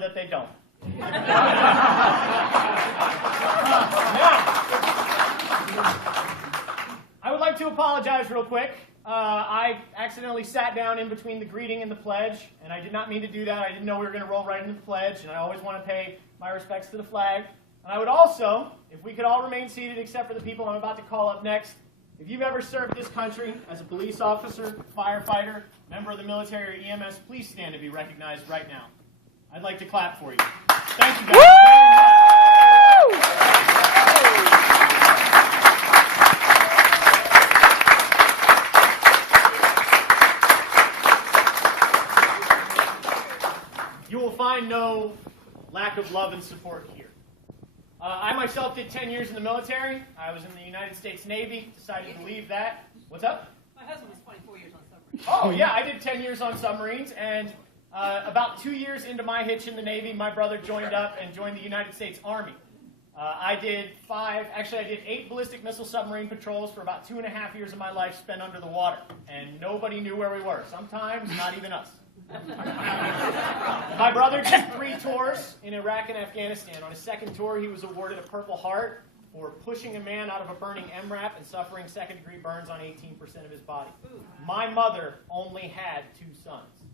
that they don't. Now, I would like to apologize real quick. I accidentally sat down in between the greeting and the pledge, and I did not mean to do that. I didn't know we were going to roll right into the pledge, and I always want to pay my respects to the flag. And I would also, if we could all remain seated except for the people I'm about to call up next, if you've ever served this country as a police officer, firefighter, member of the military, or EMS, please stand to be recognized right now. I'd like to clap for you. Thank you guys very much. You will find no lack of love and support here. I myself did 10 years in the military. I was in the United States Navy, decided to leave that. What's up? My husband was 24 years on submarines. Oh, yeah, I did 10 years on submarines, and about 2 years into my hitch in the Navy, my brother joined up and joined the United States Army. I did 8 ballistic missile submarine patrols for about 2.5 years of my life spent under the water, and nobody knew where we were, sometimes not even us. My brother did 3 tours in Iraq and Afghanistan. On his second tour, he was awarded a Purple Heart for pushing a man out of a burning MRAP and suffering second-degree burns on 18% of his body. My mother only had 2 sons,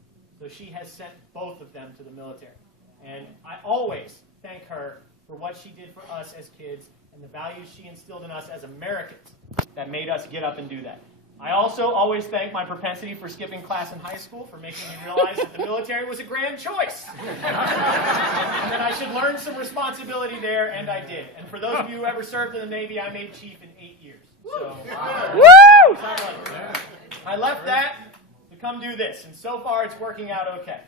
so she has sent both of them to the military. And I always thank her for what she did for us as kids and the values she instilled in us as Americans that made us get up and do that. I also always thank my propensity for skipping class in high school for making me realize that the military was a grand choice. And that I should learn some responsibility there, and I did. And for those of you who ever served in the Navy, I made chief in 8 years. So, I left that to come do this, and so far it's working out okay.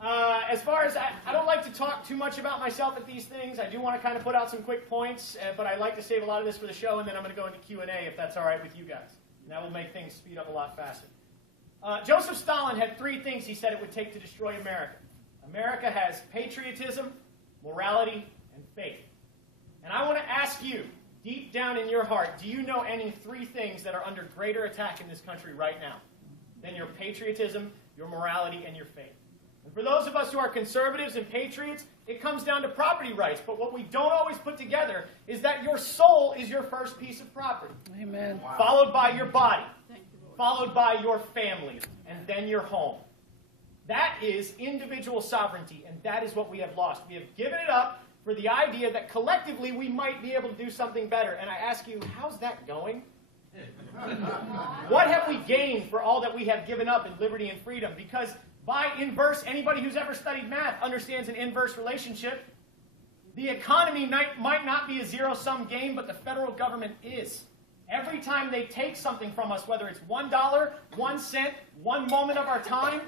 As far as, I don't like to talk too much about myself at these things. I do want to kind of put out some quick points, but I like to save a lot of this for the show, and then I'm going to go into Q&A if that's all right with you guys. And that will make things speed up a lot faster. Joseph Stalin had 3 things he said it would take to destroy America. America has patriotism, morality, and faith. And I want to ask you, deep down in your heart, do you know any 3 things that are under greater attack in this country right now than your patriotism, your morality, and your faith? And for those of us who are conservatives and patriots, it comes down to property rights. But what we don't always put together is that your soul is your first piece of property. Amen. Wow. Followed by your body, followed by your family, and then your home. That is individual sovereignty, and that is what we have lost. We have given it up for the idea that collectively we might be able to do something better. And I ask you, how's that going? What have we gained for all that we have given up in liberty and freedom? Because by inverse, anybody who's ever studied math understands an inverse relationship. The economy might not be a zero-sum game, but the federal government is. Every time they take something from us, whether it's $1, 1 cent, 1 moment of our time,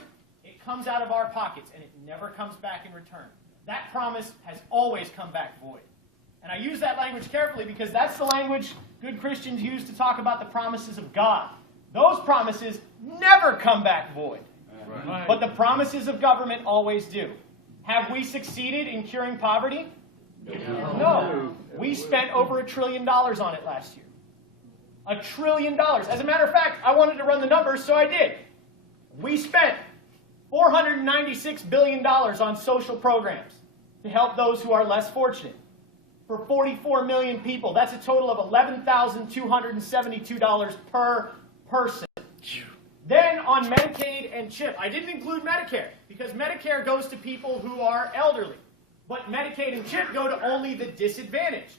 it comes out of our pockets, and it never comes back in return. That promise has always come back void. And I use that language carefully because that's the language good Christians use to talk about the promises of God. Those promises never come back void. Right. But the promises of government always do. Have we succeeded in curing poverty? No. We spent over $1 trillion on it last year. $1 trillion. As a matter of fact, I wanted to run the numbers, so I did. We spent $496 billion on social programs to help those who are less fortunate. For 44 million people, that's a total of $11,272 per person. Then on Medicaid and CHIP, I didn't include Medicare because Medicare goes to people who are elderly. But Medicaid and CHIP go to only the disadvantaged.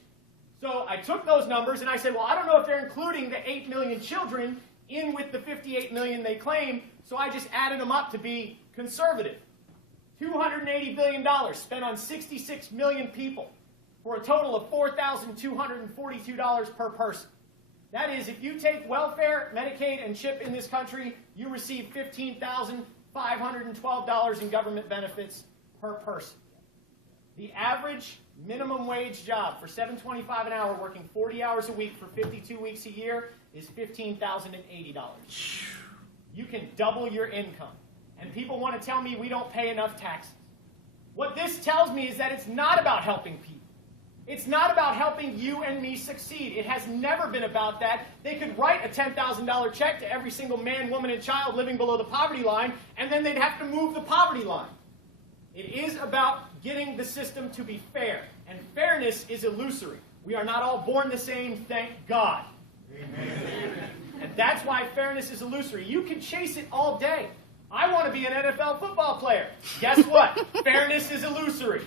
So I took those numbers and I said, well, I don't know if they're including the 8 million children in with the 58 million they claim, so I just added them up to be conservative. $280 billion spent on 66 million people for a total of $4,242 per person. That is, if you take welfare, Medicaid, and CHIP in this country, you receive $15,512 in government benefits per person. The average minimum wage job for $7.25 an hour, working 40 hours a week for 52 weeks a year, is $15,080. You can double your income. And people want to tell me we don't pay enough taxes. What this tells me is that it's not about helping people. It's not about helping you and me succeed. It has never been about that. They could write a $10,000 check to every single man, woman, and child living below the poverty line, and then they'd have to move the poverty line. It is about getting the system to be fair. And fairness is illusory. We are not all born the same, thank God. Amen. And that's why fairness is illusory. You can chase it all day. I want to be an NFL football player. Guess what? Fairness is illusory.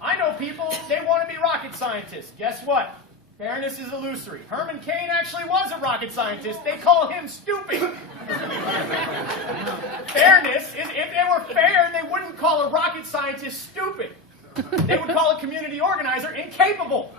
I know people, they want to be rocket scientists. Guess what? Fairness is illusory. Herman Cain actually was a rocket scientist. They call him stupid. Fairness is, if they were fair, they wouldn't call a rocket scientist stupid. They would call a community organizer incapable.